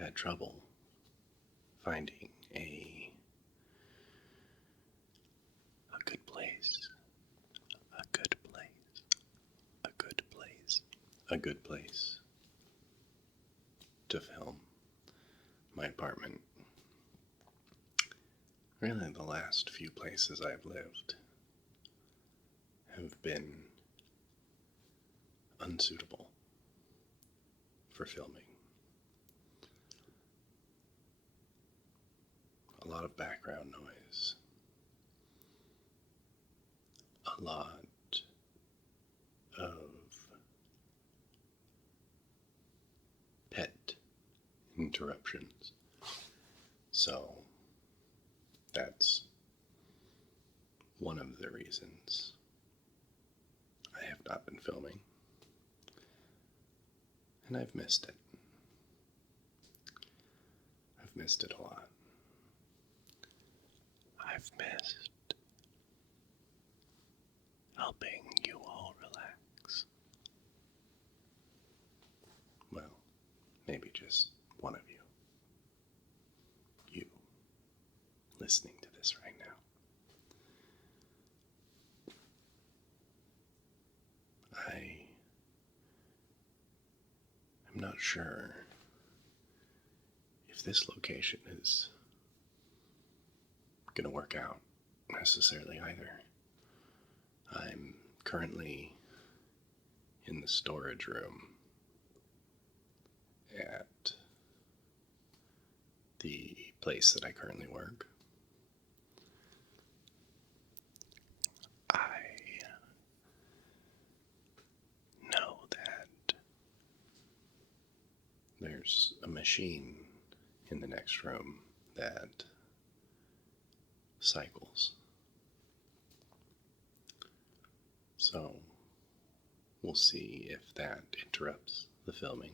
had trouble finding a good place, a good place, a good place, a good place to film my apartment. Really, the last few places I've lived have been unsuitable for filming. A lot of background noise, a lot of pet interruptions. So that's one of the reasons I have not been filming. And I've missed it. I've missed it a lot. I've missed helping you all relax. Well, maybe just one of you. You listening to this right now. I'm not sure if this location is going to work out necessarily either. I'm currently in the storage room at the place that I currently work. I know that there's a machine in the next room that cycles. So we'll see if that interrupts the filming.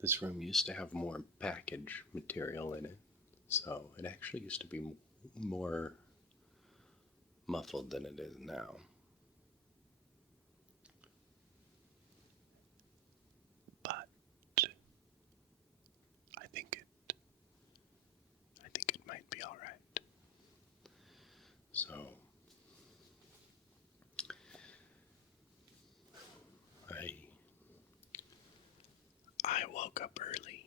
This room used to have more package material in it, so it actually used to be more muffled than it is now. But I think it might be all right. So I woke up early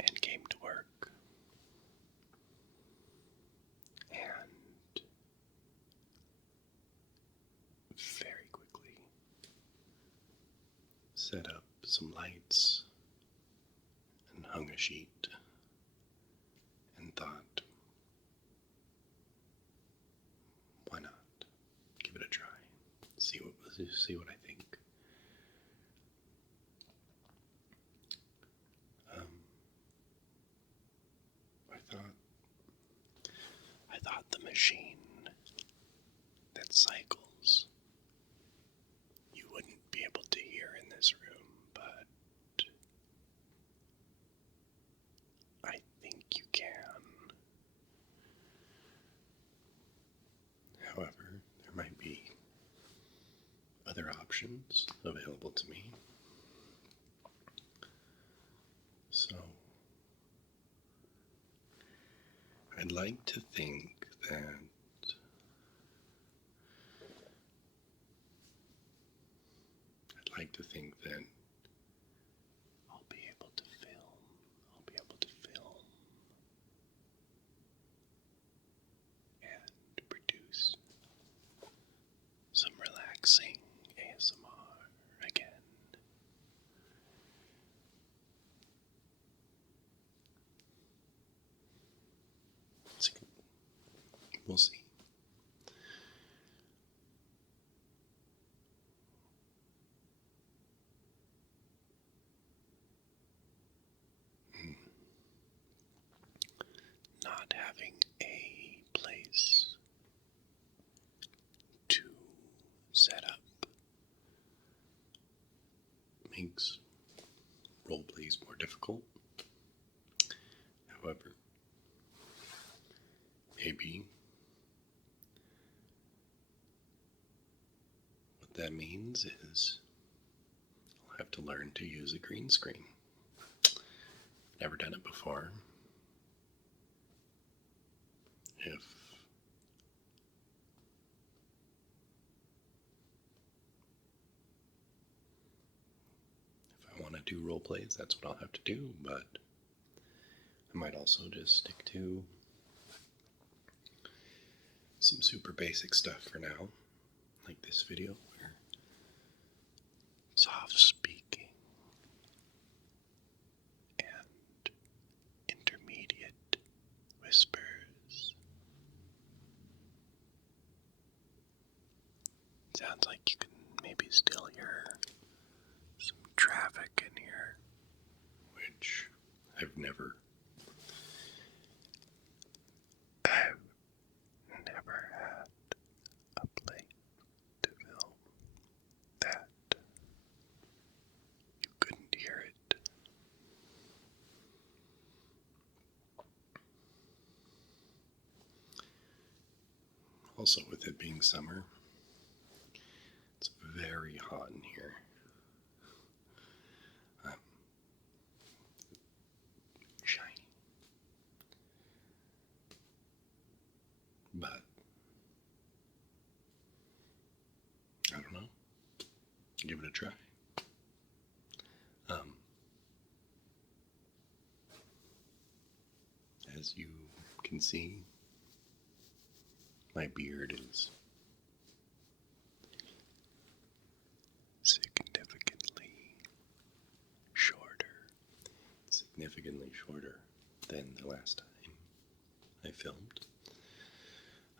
and came to work and very quickly set up some lights and hung a sheet and thought, why not? Give it a try. See what I think. I thought the machine that cycles you wouldn't be able to hear in this room, but I think you can. However, there might be other options available to me. So I'd like to think that I'll be able to film and produce some relaxing ASMR again. We'll see. Not having a place to set up makes role plays more difficult. However, maybe what that means is I'll have to learn to use a green screen. Never done it before. If I want to do role plays, that's what I'll have to do, but I might also just stick to some super basic stuff for now, like this video where soft speaking and intermediate whispers. Sounds like you can maybe still hear some traffic in here, which I've never had a place to film that you couldn't hear it. Also, with it being summer, it's very hot in here. I'm shiny. But I don't know. Give it a try. As you can see, my beard is significantly shorter than the last time I filmed.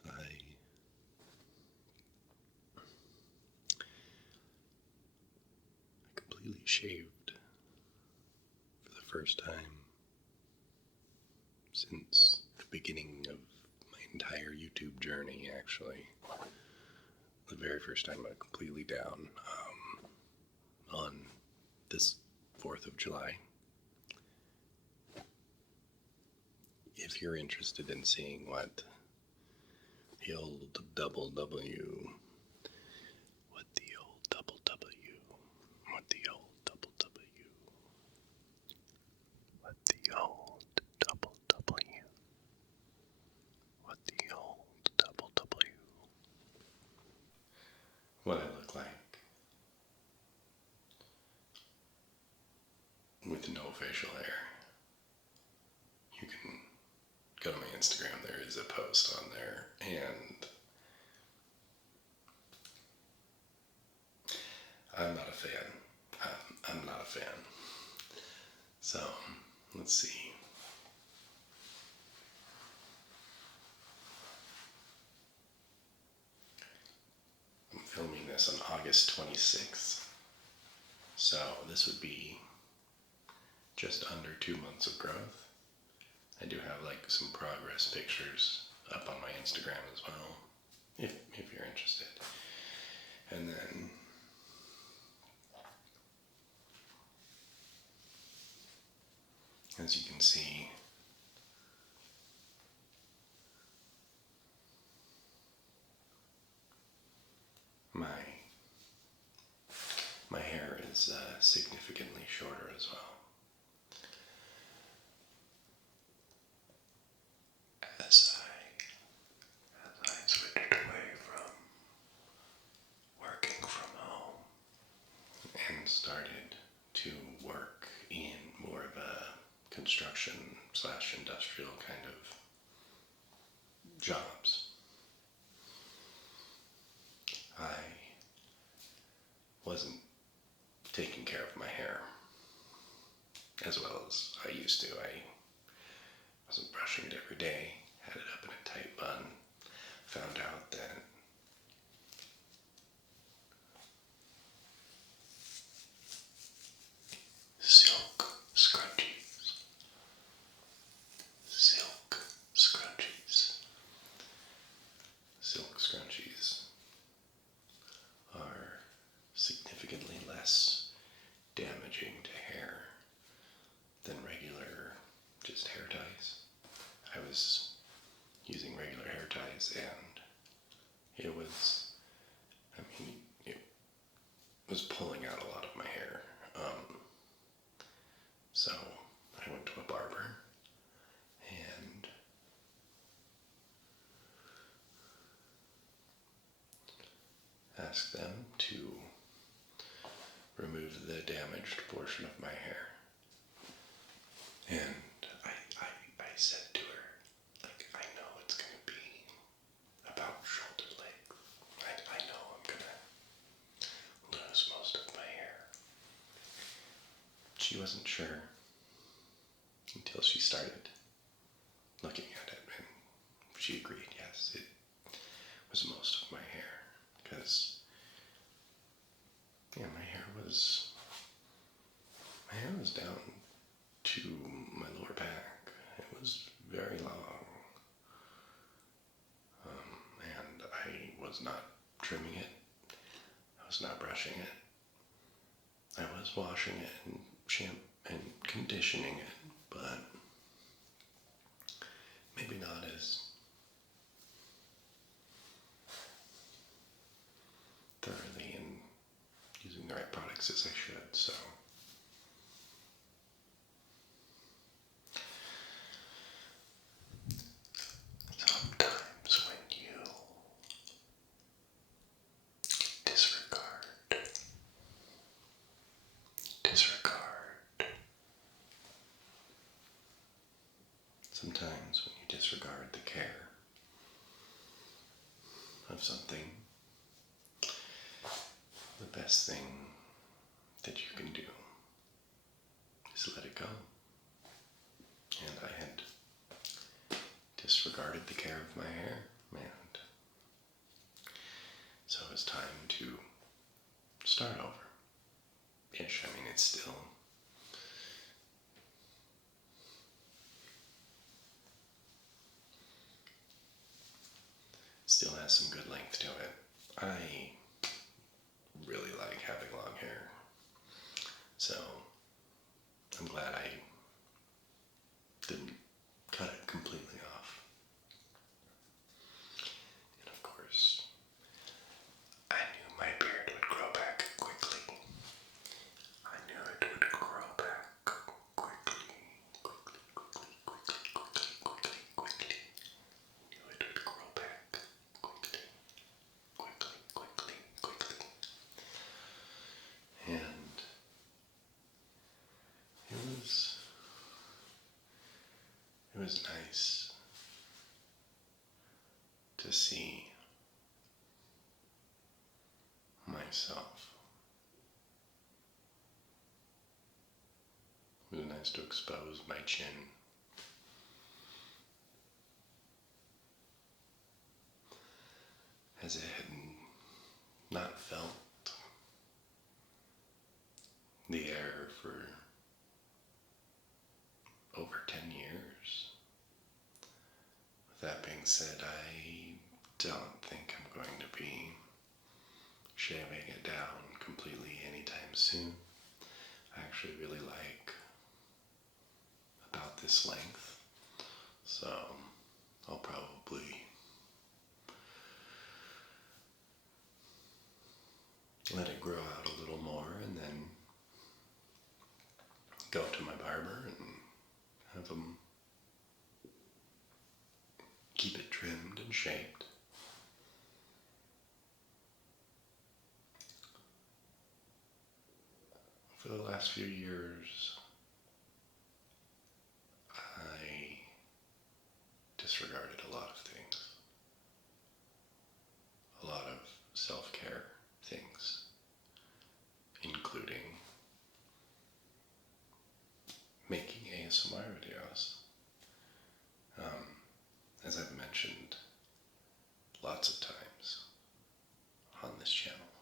I completely shaved for the first time since the beginning of my entire YouTube journey, actually. The very first time I completely down on this 4th of July. If you're interested in seeing what the old double W, what the old double W, what the old double W, what the old double W, what the old double W, what I look like with no facial hair, you can go to my Instagram. There is a post on there, and I'm not a fan. I'm not a fan. So, let's see. I'm filming this on August 26th. So, this would be just under 2 months of growth. I do have like some progress pictures up on my Instagram as well, if you're interested. And then as you can see, my hair is significantly shorter as well. As I switched away from working from home and started to work in more of a construction / industrial kind of jobs, I wasn't taking care of my hair as well as I used to. I wasn't brushing it every day, had it up in a tight bun, found out that silk scrunchies are significantly less damaging to hair than regular just hair ties. I was using regular hair ties and it was, ask them to remove the damaged portion of my hair. And I said to her, like, I know it's going to be about shoulder length. I know I'm going to lose most of my hair. She wasn't sure until she started looking at it, and she agreed, yes, it was most of my hair, because yeah, my hair was down to my lower back. It was very long, and I was not trimming it. I was not brushing it. I was washing it and conditioning it, but maybe not as thoroughly and using the right products as I should. So sometimes when you disregard the care of something, the best thing that you can do is let it go. And I had disregarded the care of my hair, and so it was time to start over. Ish. I mean, it's still has some good length to it. I really like having long hair, so I'm glad I didn't cut it completely off. And of course, I knew my beard would grow back quickly. I knew it would grow back quickly. Knew it would grow back quickly. And it was nice to see myself. It was nice to expose my chin. As it had not felt the air for over 10 years. With that being said, I don't think I'm going to be shaving it down completely anytime soon. I actually really like about this length, so I'll probably let it grow out a little more and then go to my barber and have him keep it trimmed and shaped. For the last few years, I disregarded a lot of things, a lot of self-care things, including making ASMR videos. As I've mentioned lots of times on this channel,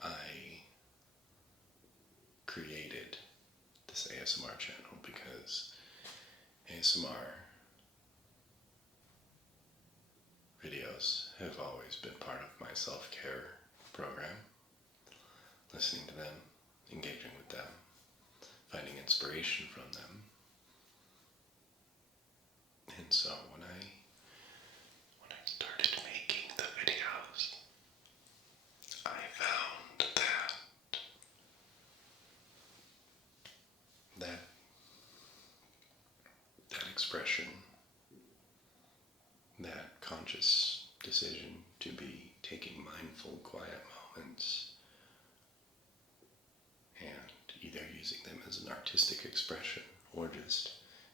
I created this ASMR channel because ASMR videos have always been part of my self-care program. Listening to them, engaging with them, finding inspiration from them. And so when I started making the videos, I found that expression, that conscious decision to be taking mindful, quiet moments and either using them as an artistic expression or just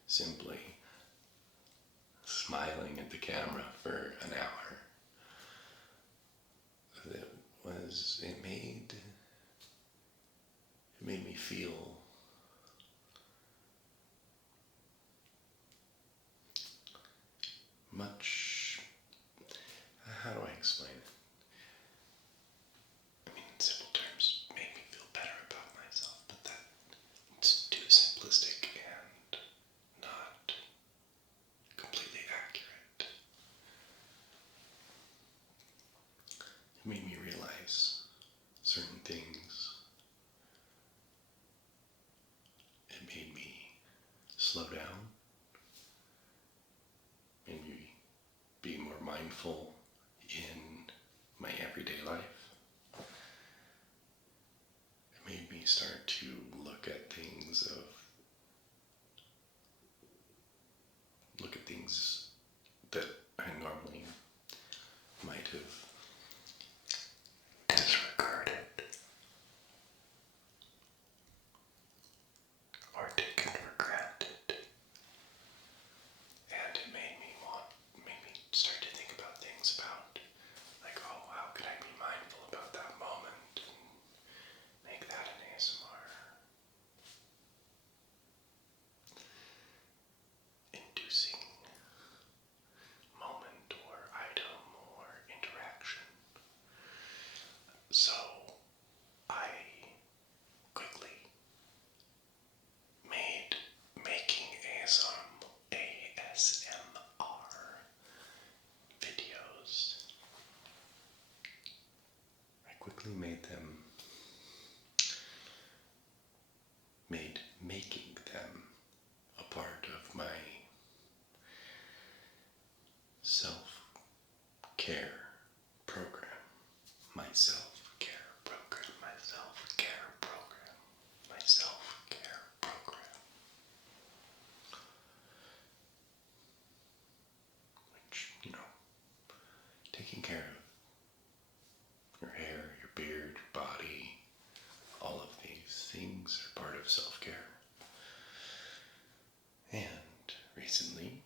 simply smiling at the camera for an hour. It made me feel much, how do I explain it? I mean, in simple terms, made me feel better about myself, but it's too simplistic and not completely accurate. It made me realize certain things. It made me slow down, made me be more mindful in my everyday life. It made me start to look at things that I normally might have disregarded or taken for granted. And it made me start to think about things about, like, oh, how could I be mindful about that moment and make that an ASMR inducing moment or item or interaction. So I quickly made making ASMR videos. I quickly made making them a part of my self-care program. My self-care program. Which, taking care of your hair, your beard, your body, all of these things are part of self-care. And recently,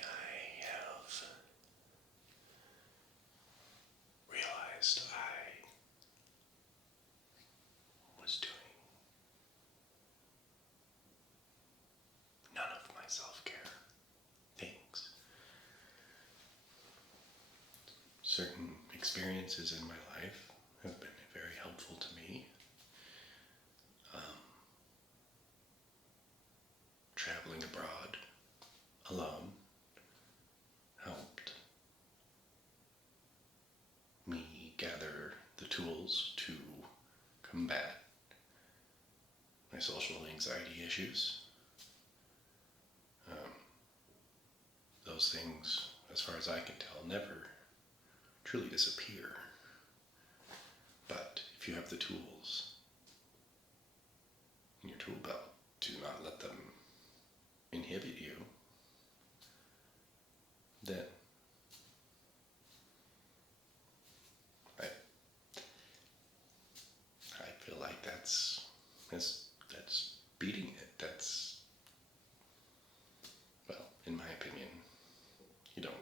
I have realized I was doing none of my self-care things. Certain experiences in my life have been very helpful to me. Traveling abroad alone helped me gather the tools to combat my social anxiety issues. Those things, as far as I can tell, never truly disappear. But if you have the tools in your tool belt, do not let them inhibit you, then I feel like that's beating it. Well, in my opinion, you don't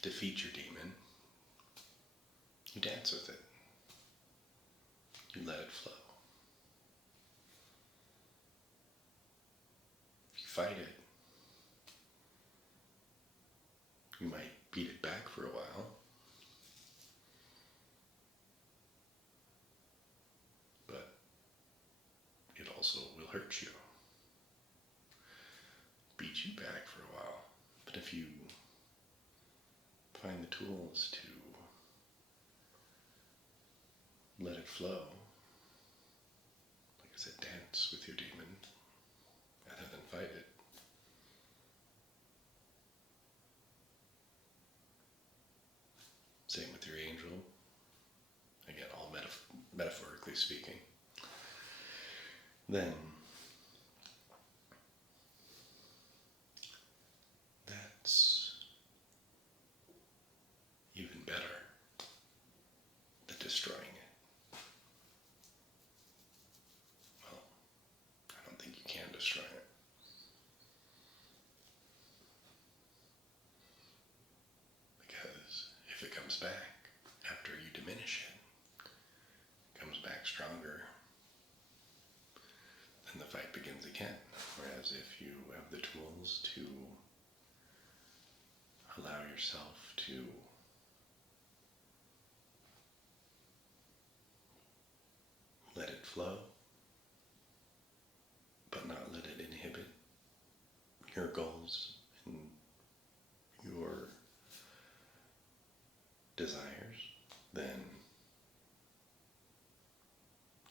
defeat your demon. You dance with it. You let it flow. If you fight it, you might beat it back for a while. But it also will hurt you. Beat you back for a while. But if you find the tools to let it flow, like I said, dance with your demon rather than fight it, then that's even better than destroying it. Well, I don't think you can destroy it. Because if it comes back after you diminish it comes back stronger, then the fight begins again. Whereas if you have the tools to allow yourself to let it flow, but not let it inhibit your goals and your desires, then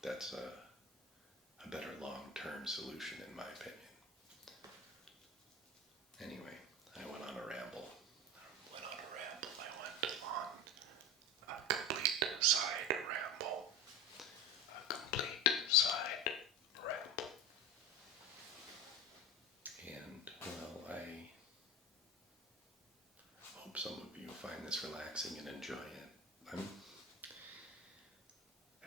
that's a better long-term solution, in my opinion. Anyway, I went on a ramble. I went on a complete side ramble. A complete side ramble. And, well, I hope some of you find this relaxing and enjoy it. I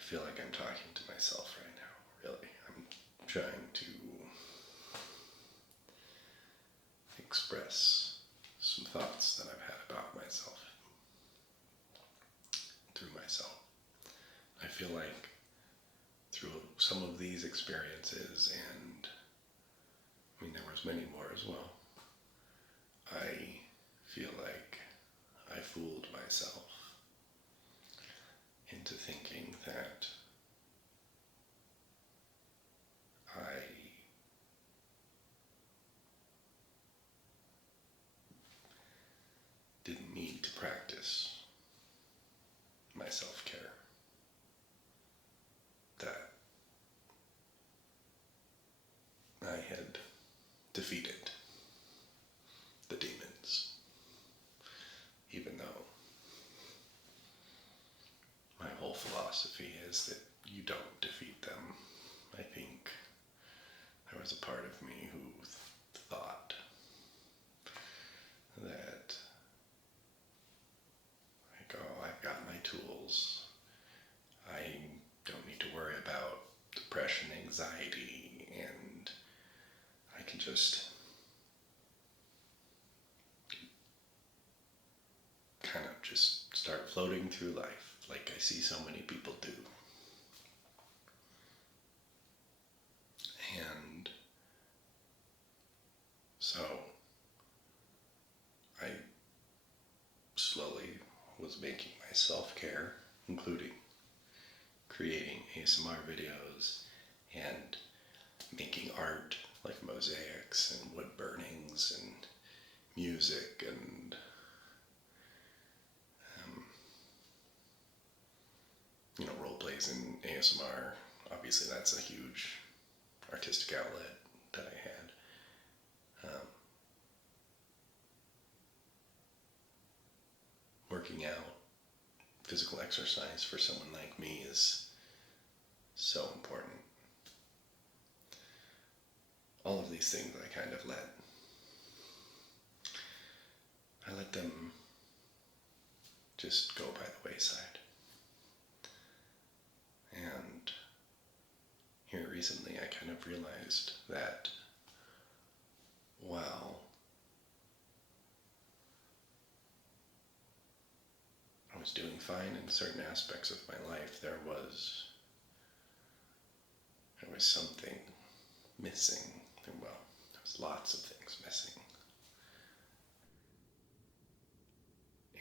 feel like I'm talking to myself right now, really. I'm trying to express some thoughts that I've had about myself, through myself. I feel like through some of these experiences, and I mean there was many more as well, I feel like I fooled myself into thinking that I didn't need to practice my self-care. That I had defeated the demons, even though my whole philosophy is that you don't defeat them. I think there was a part of me who thought that, like, oh, I've got my tools. I don't need to worry about depression, anxiety, and I can just kind of just start floating through life like I see so many people do. And so I slowly was making my self-care, including creating ASMR videos and making art like mosaics and wood burnings and music and role plays in ASMR. Obviously that's a huge artistic outlet that I had. Working out, physical exercise for someone like me is so important. All of these things I kind of let them just go by the wayside. And here recently I kind of realized that while I was doing fine in certain aspects of my life, there was something missing. There was lots of things missing.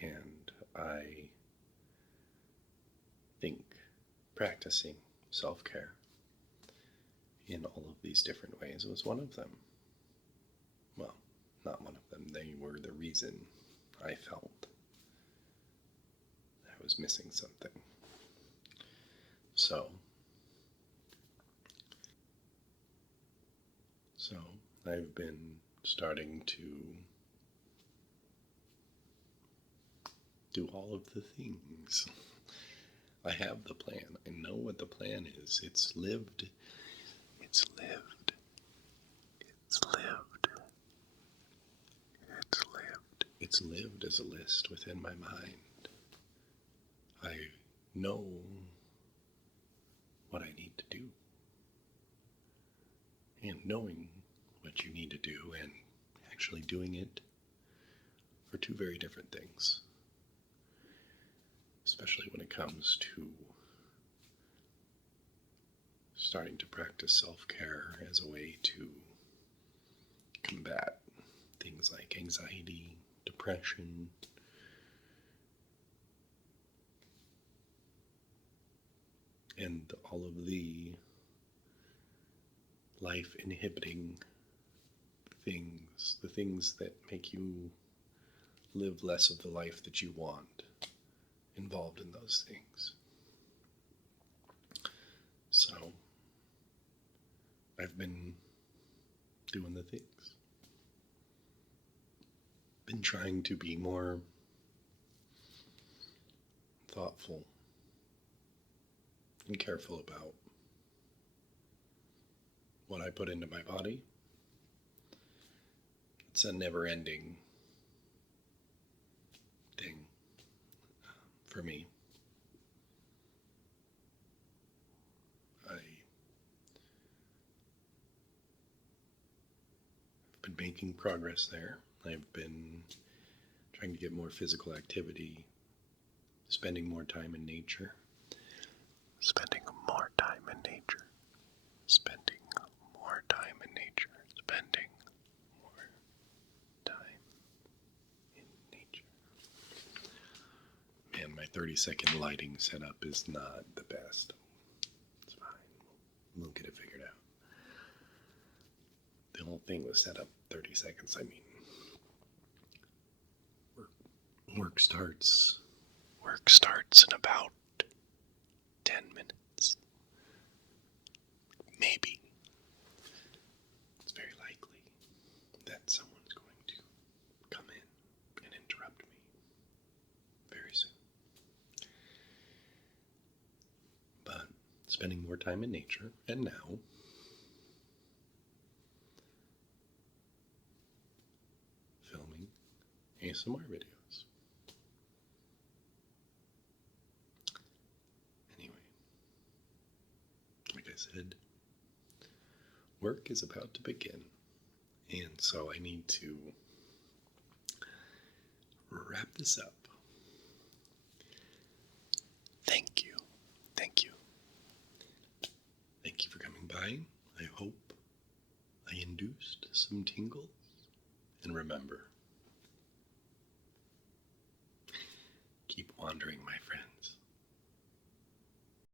And I think practicing self-care in all of these different ways was one of them. Well, not one of them. They were the reason I felt I was missing something. So I've been starting to do all of the things. I have the plan. I know what the plan is. It's lived It's lived. It's lived. It's lived. It's lived as a list within my mind. I know what I need to do. And knowing what you need to do and actually doing it are two very different things. Especially when it comes to starting to practice self-care as a way to combat things like anxiety, depression, and all of the life-inhibiting things, the things that make you live less of the life that you want, involved in those things. So, I've been doing the things. Been trying to be more thoughtful and careful about what I put into my body. It's a never-ending thing for me. I've been making progress there. I've been trying to get more physical activity, spending more time in nature. Spending more time in nature. Spending more time in nature. Spending more time in nature. Man, my 30-second lighting setup is not the best. It's fine. We'll get it figured out. The whole thing was set up 30 seconds. I mean, work starts in about 10 minutes. Maybe. It's very likely that someone's going to come in and interrupt me very soon. But spending more time in nature, and now filming ASMR videos. Anyway, like I said, work is about to begin, and so I need to wrap this up. Thank you. Thank you. Thank you for coming by. I hope I induced some tingles. And remember, keep wandering, my friend.